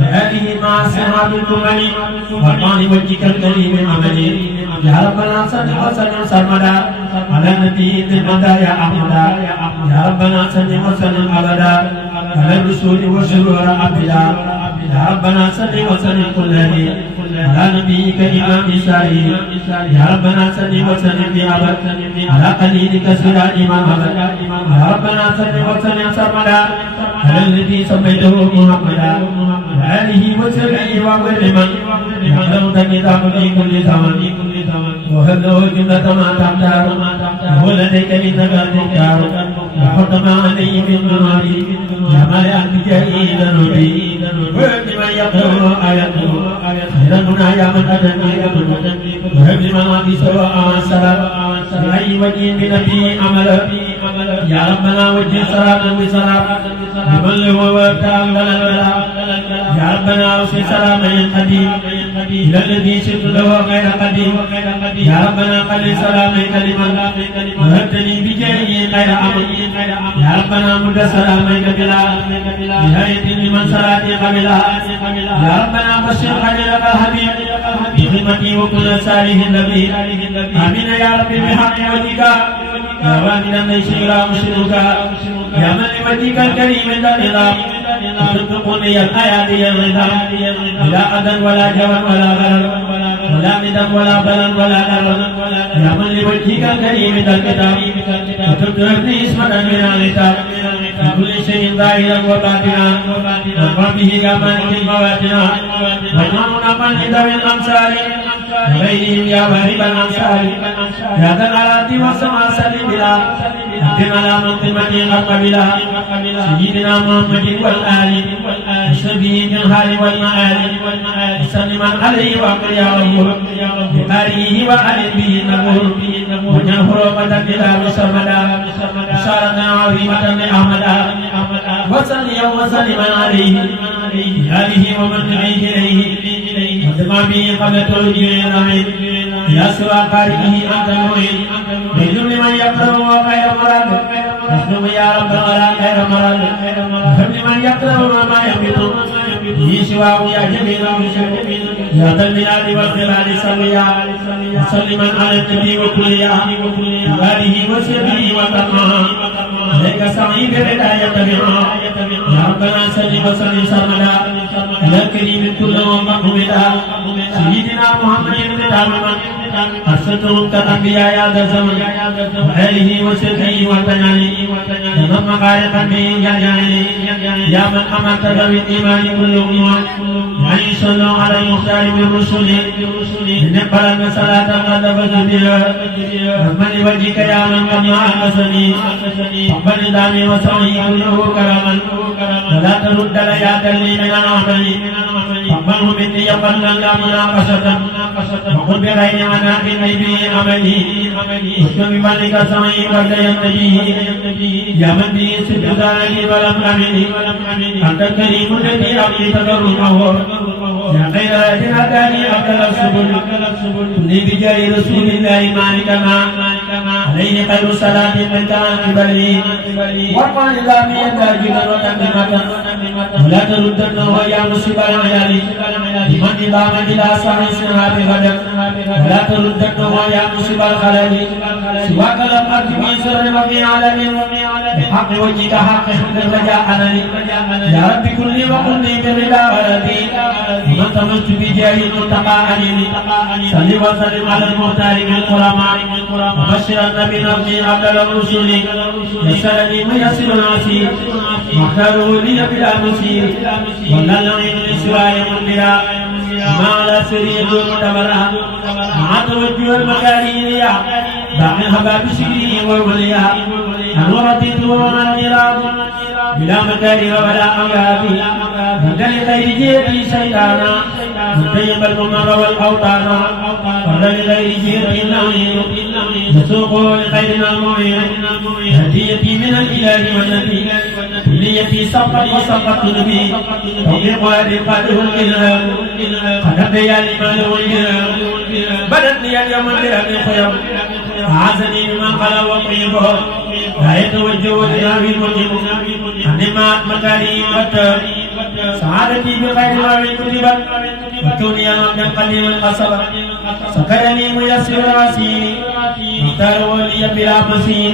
هذه مع سراب الكمل وطعن وجهك الكريم عملي يا ربنا صل وسلم سرمدا على نبي المدى يا أحمدا يا ربنا صل وسلم أبدا على الرسول وشرور عبدا يا ربنا صل وسلم كل على نبيك إمام سعيد يا ربنا صل وسلم بأبد على قليلك سراج محمد يا ربنا صل وسلم سرمدا على الذي سميته محمدا وآله وصحبه وسلم يعلم كتاب في كل زمان وهب له جملة ما تختار وهو لديك لتقدر وحط ما عليه من نور يا ما يأتي جهيد نبي وهب لمن يقرأ آياته خير المنايا من أدنى وهب لمن عبد سواء وسلام بأي وجه بنبي عمل يا ربنا وجه صلاة بسلام لمن له وابتعد الكلام يا ربنا أوصي سلاما قديم إلى الذي شئت له غير قديم يا ربنا قل سلامك لمن وهبتني بجاهه غير أمن يا ربنا مد سلامك بلا نهاية لمن صلاتي قبلها يا ربنا بشر خليلك الحبيب بخدمتي وكل صالح نبي آمين يا ربي بحق وجهك يا والد ليس إلى مشرك يا من لوجهك الكريم النظام تطلقني الآيات الرضا لا أذى ولا جوى ولا غرر ولا ندم ولا بلد ولا نرد يا من لوجهك الكريم الكتاب وتدركني اسمك من الكتاب في كل شيء ظاهرا وباطنا وارفع به كمان في مواتنا واجعلنا من لذوي الأمثال وغيرهم يا واهب الأمثال يا ذا الآلات والسماء سلم بلا أقم على من قمته قد قبلا سيدنا محمد والآل أشربه بالحال والمآل وسلم عليه وأقل يا رب بآله وآل به نقول وجه حرمة الكتاب سرمدا إشارة عظيمة لأحمد وصلي وسلم عليه بآله ومن دعيه إليه واتبع به قبل توجيه الأمين يا سوى قارئه أنت المعين بإذن لمن يقرأ وغير مراد واخدم يا رب ولا خير مراد وهب لمن يقرأ ما ينبت به سواه يا جميل يا ذا الجلال والجلال صليا وسلما على النبي وكليا وآله وصحبه وسلم عليك سعي برضاية بها يا ربنا صل وسلم سرمدا على الكريم كل ومقبلا سيدنا محمد كتاب من أرسلتهم كالأنبياء يا ذا الزمن وآله وصحبه وسلم تمام مقالقا به يا من أمرت ذوي الإيمان كل أمور يعني صلوا على المختار من رسله لنقبل صلاة قد فزدها رحمن لوجهك يا من قد أنقذني فاقبل دامي وسعي كله كرما ولا ترد لياتا لي من العمل فاقبله مني قبل لا مناقشة وقل بغير عناق به عملي واشتم بمالك سعي ولينتجيه يا من به سد ذلك ولم أمني أنت الكريم الذي أقضي تكرمه يا خير هذه هداني أفضل السبل كني بجاه رسول الله مالكما عليه خير صلاة من كان قبلي وقال الله من تاجبا وتميمة ولا تردنه يا مصيب العيال لمن نظام إلى صحيح سنها بغدر ولا تردنه يا مصيب الخلل سواك لم أرد من سر وفي عالم بحق وجهك حق حمد الرجاء يا رب كل وقلني بالرضا ولدي ومن تمست بجاه المنتقى عليني صل وسلم على المختار من القرآن وبشر النبي نفسي أفضل الرسل يسر لي ويسر العسير واختاره لي بلا مسير ولا العين لسواي منبرا ما على سرير متبرا مع توجه المكارين باقي الحباب سكري ووليا أنورتي ومن الإراد بلا مكاره ولا أمراض بدل غير جيبي شيطانا متيب الممر والأوطان بدل غير جيبي اللعين يسوق لخيرنا المعين هديتي من الإله والنبي كليتي سبقت وسبقت نبي توفيق هذه قاده الإلهام قدمت يا الإيمان والإلهام بدتني اليوم بأبي الخير أعزني بما قال وطيبه لا يتوجه إلى في المجيب عن ما مكارم سعادتي بخير ما كتبت وكوني عبدا قديما قصبا سكرني ميسر راسي اختار ولي بلا مسير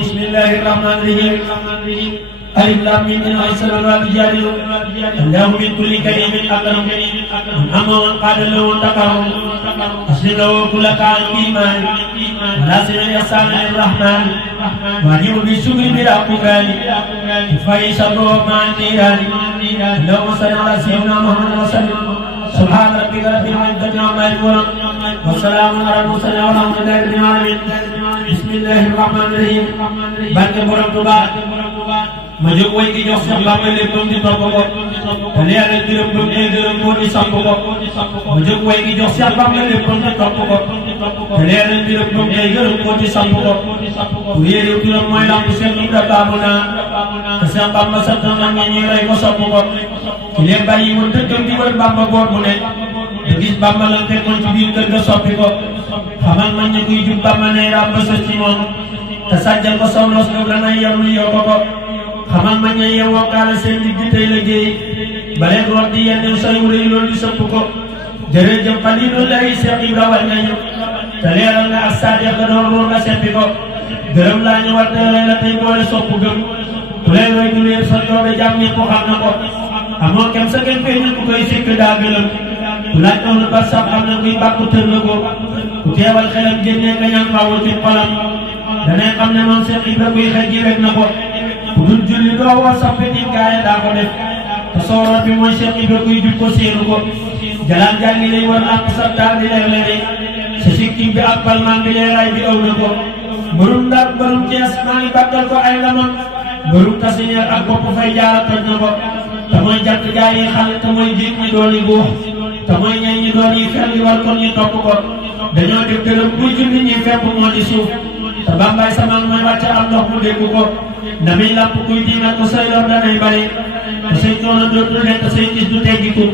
بسم الله الرحمن الرحيم ألف لام ميم أيسر الرجال الله من كل كريم أكرم أما من قال له تكرم أسلم له كل كان إيمان ولازم الإحسان للرحمن وأجيب بالشكر بلا كفران كفاية شره مع النيران اللهم صل على سيدنا محمد وسلم سبحان ربك رب العزة عما يصفون وسلام على المرسلين والحمد لله رب العالمين بسم الله الرحمن الرحيم barke borom Tuuba ma jóg way gi jox Seex Bamba léppam di topp ko te leeral gërëm ba ngay gërëm ko di sopp ko ma jóg way gi jox Seex Bamba léppam di topp ko te leeral gërëm ba ngay gërëm ko di sopp ko ku yéeréw turam mooy lamp Seex Ibra baamu naa te Seex Bamba sant na ñi rey ko sopp ko ki leen bàyyi woon dëkkam di wër Bamba góor mu ne te gis Bamba la fekkoon ci biir kër ga soppi ko xamal ma ñu kuy jub Bamba ne ràbb sa ci moom te sàjjal ko sow los nga dana yow lu yow ko xamal ma ñu yewoo kaala seen digg tey liggéey baleen root di yenn say wuré loolu di sëpp ko jërëjëf Faliilu lay Seex Ibra wal nga ñu te leeral nga ak Saadiq la doon ruur nga seppi ko gërëm laa ñu war teelee la tey boole sopp gëm ku leen roy du leen sa joobe jàmm ñëpp xam na ko amoo kem sa kem fee ñu ku koy sikk daa gëlëm ku laaj aw na bar sax xam na kuy bàkku tër na ko ku teewal xelam génnee ka ñaan faawu ci xolam danay xam ne moom Seex Ibra kuy xëy ji wet na ko ku dul julli doo war sax petit gaaya daa ko def te sooroon bi mooy Seex Ibra kuy jub ko séenu ko jalaan jàngi lay war ak sa taar di leer leeri sa sikkim bi ak palmaan bi leeraay bi aw na ko mbërum Ndar mbërum Cees maa ngi bàttal ko ay lamam mbërum Kasineer ak bopp fay jaara toj na ko te mooy jàpp gaa yi xal te mooy jiit ñi doon yi guux te mooy ñay ñi doon yi fel li war kon ñu topp ko dañoo def gërëm buy julli ñi fepp moo di suuf te Bambaay sama mooy wàcce am ndox mu dégg ko ndamiy làpp kuy diingat ko say lor danay bari te say coono dootul nekk te say gis du teggiku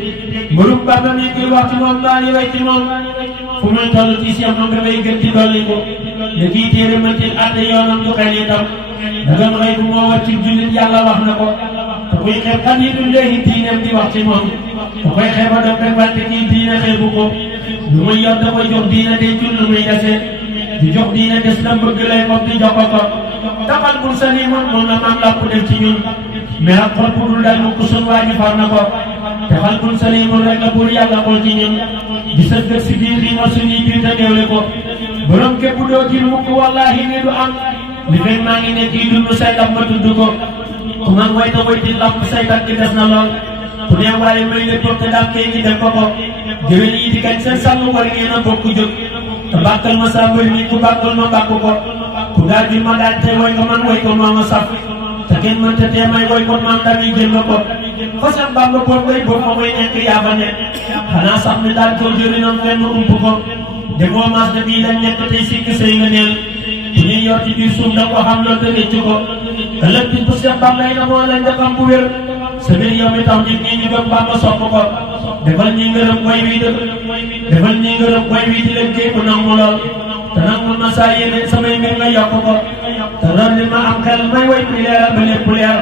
mbërum Bamba mi kuy wax ci moom daal yi way ci moom fu muy toll ci si am moom dafay gën di dolli ko ne kii téere mëntil àtte yoonam du xel itam dagam xëy bu moo wàcc jullit yàlla wax na ko te kuy xeeb xam yi du léegi diineem di wax ci moom te koy xeeba daf rek wante kii diine xeebu ko lu muy yor da koy jox diine day jul lu muy dese di jox diine des na bëgg lay moom di jox ko taxal bul sa nii moom la maam làpp def ci ñun mais ak xol bu dul dal mu ko sun waa ji far na ko te xal bul sa nii rek la buur yàlla xool ci ñun di sa gër si biir lii ma suñuy biir te teewle ko borom képp doo ci mukk wallaahi ni du am li fekk maa ngi ne kii dund say lam ma tudd ko ku man way ta way di lamp say tànk des na lool ku ne waaye may lépp te daam kee ñi def ko ko géwél yi di kañ seen sàmm war ngeen a bokk jóg te bàkkal ma sa mbër mi ku bàkkal ma bàkk ko ku daal bi ma daal te way ko man way ko moo ma saf te kenn mënta tee may way ko man dañuy jël ma ko fasam Bamba boot ngay boot ma may nekk yaa fa nekk xanaa sax mi daal koo jëriñam fenn ump ko demoo mas de bii lañ nekk tey sikk say nga neel ku ñuy yor ci biir suuf da ko xam loolu te réccu ko ëllëg bis bu Seex Bamba yi na moo lañ defam bu wér sa biir yow mi tax nit ñi ñu gëm Bamba sopp ko defal ñi ngërëm way wi dëgg defal ñi ngërëm way wi di leen képp nangu lool te nangul ma saa yéene samay mbir nga yokk ko te loolu li ma am xel may way bi leeral ba lépp leer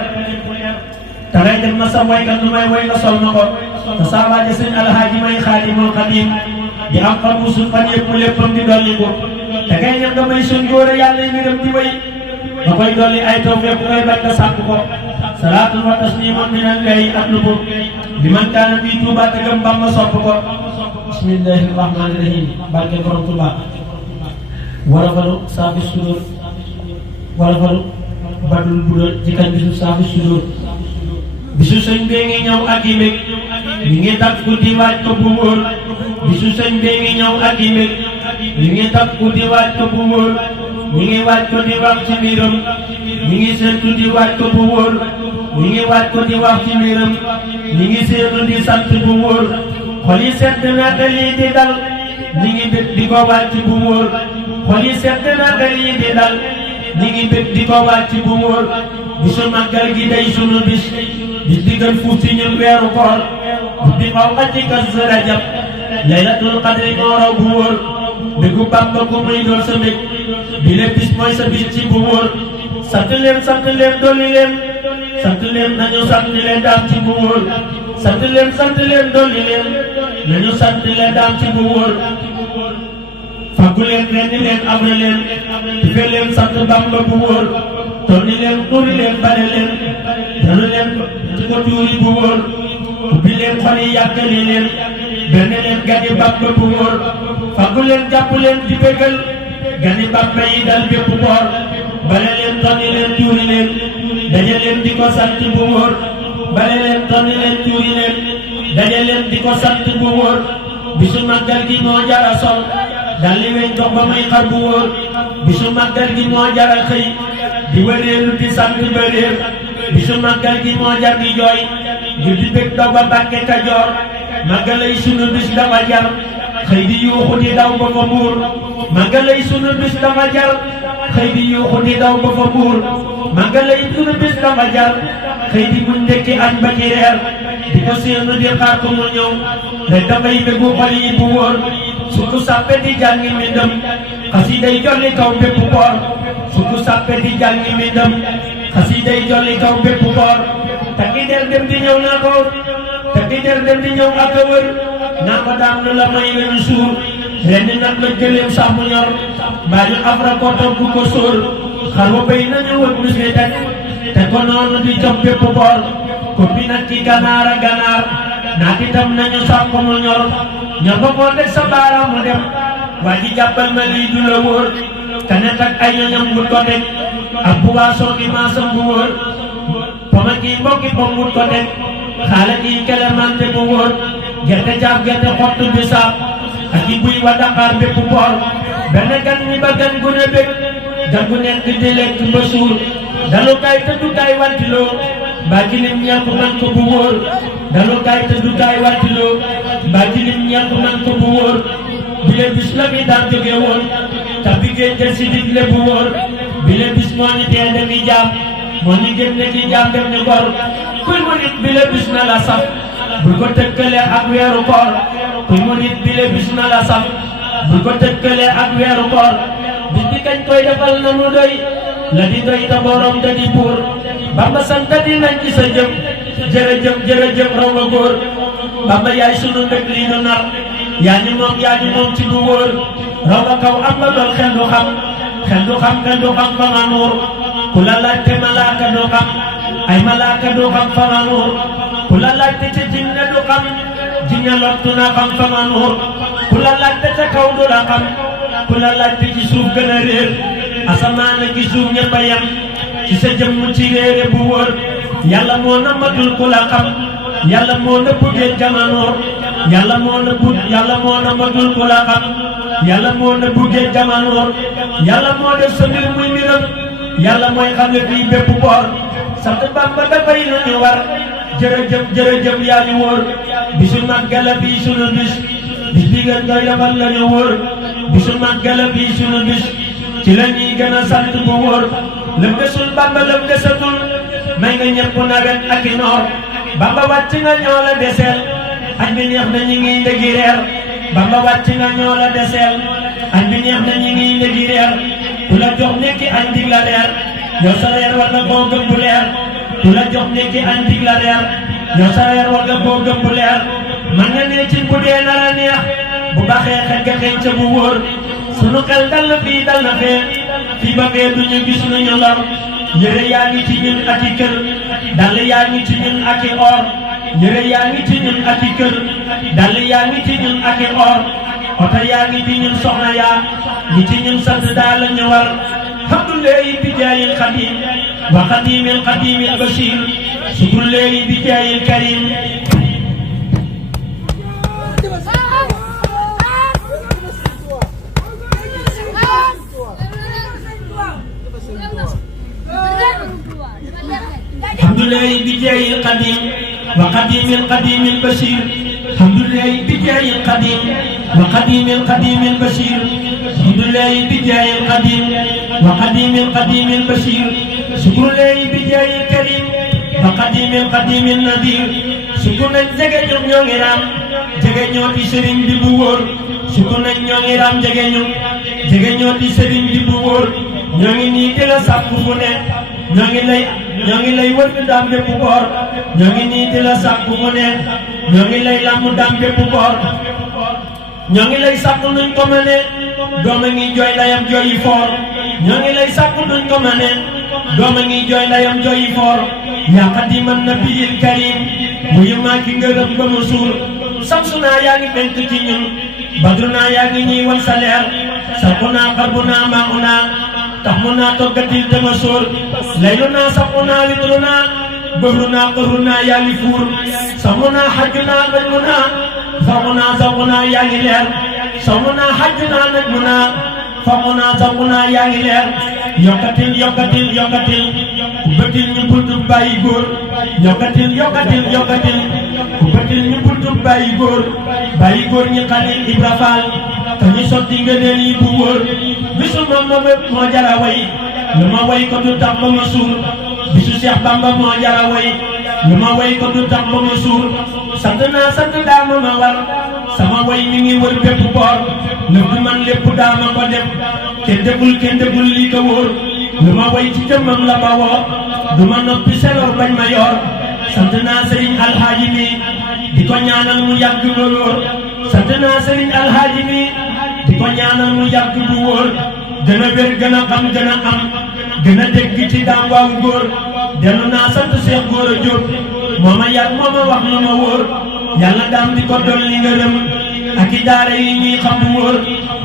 te ngay def ma sa waykat lu may way nga sol ma ko te saa waaje sëñ Alhaaji may Xaadimul Xadiim di am fan mu suñ fan yëpp léppam di dolli ko te ngay ñam nga may suñ góore yàlla yi mbiram di way ba koy dolli ay taw fépp ngay bañ nga sàkk ko salaatun wa tasliimun minan laahi atlubu li man kaana fii Tuuba te gëm Bamba sopp ko bismillahi rahmaani rahim barke borom Tuuba wala falu saafi sudur wala falu badul budul ci kan bisu saafi sudur bisu sëñ bee ngi ñëw ak yi mbég ñu ngi takku di waaj ko bu wóor bisu sëñ bee ngi ñëw ak yi mbég ñu ngi takku di waaj ko bu wóor ñu ngi waaj ko di wax ci mbiram ñu ngi seetu di waaj ko bu wóor ñu ngi waaj ko di wax ci mbiram ñu ngi seetu di sant bu wóor xol yi sedd na xel yi di dal ñu ngi bëgg di ko waaj bu wóor xol yi sedd na xel yi di dal ñu ngi bëgg di ko waaj bu wóor bisu màggal gi day sunu bis bis di gën fuuf ci ñun weeru koor di xaw a ci Kazu Rajab laylatul qadri moo raw bu wóor dëggu Bamba ku muy doon sa mbég bi le bis mooy sa bis ci bu wóor sant leen dolli leen sant leen nañu sant leen daam ci bu wóor sant leen dolli leen nañu sant leen daam ci bu wóor fàggu leen rendi leen amre leen tufe leen sant Bamba bu wóor tonni leen tuuri leen bare leen danu leen ci ko tuuri bu wóor ubbi leen xol yi yàggali leen benn leen gani Bamba bu wóor fàggu leen jàpp leen di bégal gani Bamba yi dal bépp boor bale leen tonni leen tuuri leen daje leen di ko sant bu wóor bale leen tonni leen tuuri leen daje leen di ko sant bu wóor bisu màggal gi moo jara sol dalli weñ dox ba may xar bu wóor bisu màggal gi moo jara xëy di wëreelu di sant ba réer bisu màggal gi moo jar di jooy ngir di bég dox ba Mbàkke Kajoor màggalay sunu bis dafa jar xëy di yuuxu di daw ba fa Mbuur màggalay sunu bis dafa jar xëy di yuuxu di daw ba fa Mbuur màggalay sunu bis dafa jar xëy di muñ ndekki añ ba ci reer di ko séenu di xaar ko mu ñëw rek dafay bégu xol yi bu wóor suku sàppe di jàngi mbindam xasiday jolli kaw bépp boor suku sàppe di jàngi mbindam xasiday jolli kaw bépp boor takki der dem di ñëw naa ko takki der dem di ñëw ak a wër naa ko daam nu la may lañu suur ren nag la gëléem sax mu ñor mbaa ñu afra ko togg ko sóor xar wa béy nañu wër nu si teg te ko noonu di jox bépp boor koppi nag ki ganaar a ganaar naat itam nañu sax ko mu ñor ñor ba moo teg sa baaraam mu dem waa ji jàppal ma lii du la wóor kanet ak ay ñoñam wut ko teg ak bu waasoo ki maasam bu wóor poma kii mbokki pom wut ko teg xaala kii kelemante bu wóor gerte caaf gerte xottu bisaab ak i buy wa Dakar bépp boor benn gan ñi ba gan gu ne bég gan gu nekk di lekk ba suur dalukaay tëddukaay wantiloo mbaa jilim ñàkk man ko bu wóor dalukaay tëddukaay wantiloo mbaa jilim ñàkk man ko bu wóor bile bis la mi daan jóge woon te bi ngeen jël si digle bu wóor bile bis moo ñu tee demi jaam moo ñu génne ci jaam dem ni gor kuy mu nit bile bis na la saf bul ko tëkkale ak weeru koor kuy mu nit bile bis na la saf bul ko tëkkale ak weeru koor bis bi kañ koy defal na mu doy la di doy ta borom da di buur Bamba sant di nañ ci sa jëm jërëjëf raw nga góor Bamba yaay sunu mbég lii nu nar yaa ñu moom ci bu wóor raw nga kaw am nga doon xel du xam fa nga nuur ku la laajte malaaka du xam ay malaaka du xam fa nga nuur ku la laajte ci jinne du xam jinne lottu na xam fa nga nuur ku la laajte ca kaw du la xam ku la laajte ci suuf gën a réer asamaan ak ci suuf ñëpp a yem ci sa jëmm ci réere bu wóor yàlla moo na matul ku la xam yàlla moo na buggee jamanoor yàlla moo na matul ku la xam yàlla moo na buggee jamanoor yàlla moo def sa mbir muy mbiram yàlla mooy xam ne fii bépp boor sant Bamba dafay lu ñu war jërëjëf yaa ñu wóor bisu màggala bii sunu bis bi ngeen koy defal la ñu wóor bisu màggala bii sunu bis ci la ñuy gën a sant bu wóor lëm desul Bamba lëm desatul may nga ñëpp nawet ak i noor Bamba wàcc nga ñoo la deseel añ bi neex na ñi ngi ndegi reer Bamba wàcc nga ñoo la deseel añ bi neex na ñi ngi ndegi reer ku la jox nekki añ dig la reer yow sa reer war nga koo gëm bu leer ku la jox nekki añ dig la reer yow sa reer war nga koo gëm bu leer man nga ne ci bu dee nar a neex bu baxee xet nga xeeñ ca bu wóor sunu xel dal na fii dal na fee fii ba fee duñu gis nañu lor yére yaa ngi ci ñun ak i kër dàll yaa ngi ci ñun ak i or yére yaa ngi ci ñun ak i kër dàll yaa ngi ci ñun ak i or oto yaa ngi ci ñun soxna yaa ngi ci ñun sant daal la ñu war alhamdulillahi bi jaayil xadim wa xadimil xadimil bashir sukullahi bi jaayil karim alhamdulillahi bi jaayil qadim wa qadimil qadimil bashir alhamdulillahi bi jaayil qadim wa qadimil bashir alhamdulillahi bi jaayil qadim wa qadimil bashir shukrullahi bi jaayil karim wa qadimil nadir sukkur nañ jege ñoo ngi raam jege ñoo di sëriñ bi bu wóor sukkur nañ ñoo ngi raam jege ñoo di sëriñ bi bu wóor ñoo ngi nii di la sàkku bu ne ñoo ngi lay ñoo ngi lay wër daam bépp boor ñoo ngi nii di la sàkku mu ne ñoo ngi lay làmm daam bépp boor ñoo ngi lay sàkku nuñ ko mëne dooma ngi jooy layam jooyi foor ñoo ngi lay sàkku nuñ ko mëne dooma ngi jooy layam jooyi foor yaa xadiman nabiyil karim muyu maa ki ngërëm ba mu suur samsunaa yaa ngi fenk ci ñun badrunaa yaa ngi ñuy wan sa leer sarkunaa xarbunaa maunaa tax mu naa toggatil dama sóor laylunaa samunaa witrunaa bëhrunaa bëhrunaa yaa ngi fuur samunaa xajjunaa najmunaa samunaa samunaa yaa ngi leer samunaa xajjunaa najmunaa famunaa samunaa yaa ngi leer yokkatil yokkatil yokkatil ubbatil ñu buntu bàyyi góor yokkatil yokkatil yokkatil ubbatil ñu buntu bàyyi góor ñi Xalil Ibra Faal te ñu sotti ngëneel yi bu wóor bisu moom moo jara way lu ma way ko du tax ba ma suur bisu Seex Bamba moo jara way lu ma way ko du tax ba ma suur sant naa sant daama ma war sama way mi ngi wër bépp boor lépp man lépp daama ko def kenn deful lii ko wóor lu ma way ci jëmmam la ba woo du ma noppi seloo bañ ma yor sant naa sëriñ alxaaji mi di ko ñaanal mu yàgg ba wóor sant naa sëriñ alxaaji mi di ko ñaanal mu yàgg bu wóor gën a wér gën a xam gën a am gën a dégg ci daam waaw góor dellu naa sant Seex Góora Jóob moo ma yar moo ma wax lu ma wóor yàlla daam di ko dolli ngërëm ak i daara yi ñuy xam bu wóor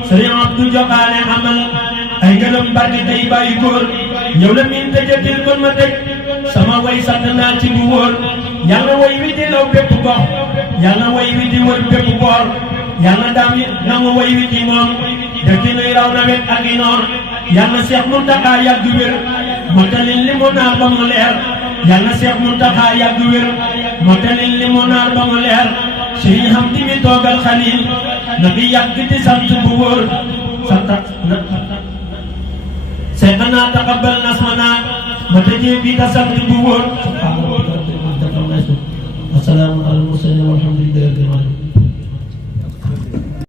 sëriñ Abdu joxaane amal ay ngërëm barke tey bàyyi góor yow la miin tëjatil kon ma tëj sama way sant naa ci bu wóor yàlla way wi di law bépp gox yàlla way wi di wër bépp boor yàlla daam yi nangu way wi ci moom dëkk nuy raw nawet ak i noor yàlla Seex Muntaxa yàgg wér motalil li mu naar ba mu leer yàlla Seex Muntaxa yàgg wér motalil li mu naar ba mu leer sëriñ xam di mi toogal Xalil na bi yàgg di sant bu wóor santa seexanaa taqabbal nasmanaa ma tëjee bii ta sant bu wóor. Assalaamu alal mursaliin walhamdulillaahi rabbil aalamiin.